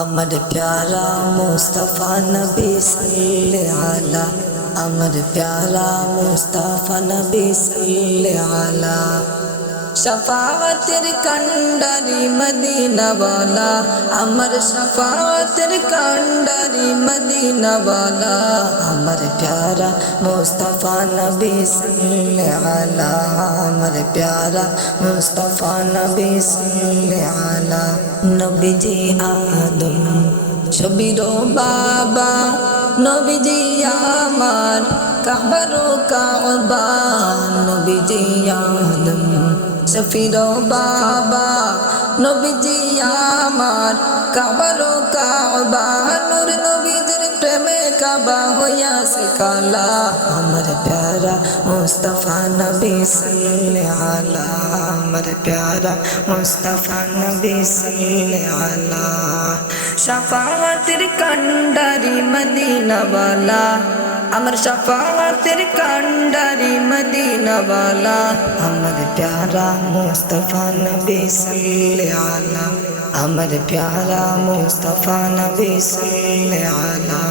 আমার প্যারা মুস্তাফা নবী সাল্লি আলা, আমার প্যারা মুস্তাফা নবী সাল্লি আলা। শফাআতের কান্ডারি মদিনা ওয়ালা, আমার শফাআতের কান্ডারি মদিনা ওয়ালা, আমার প্যারা মুস্তাফা নবী সাল্লি আলা, আমার প্যারা মুস্তাফা নবী সাল্লি আলা। নবীজি আদম ছবির বাবা, নবীজি আমার কাবার কাবা, নবীজি আদম শফির বাবা, নবীজি আমার কাবার কাবা, নূর নবীজির প্রেমে কাবা হইয়াছে কালা। আমার প্যারা মুস্তাফা নবী সাল্লি আলা, আমার প্যারা মুস্তাফা নবী সাল্লি আলা। শফাআতের কান্ডারি মদিনা ওয়ালা, আমার শফাআতের কান্ডারি মদিনা ওয়ালা, আমার প্যারা মুস্তাফা নবী সাল্লি আলা, আমার প্যারা মুস্তাফা নবী সাল্লি আলা।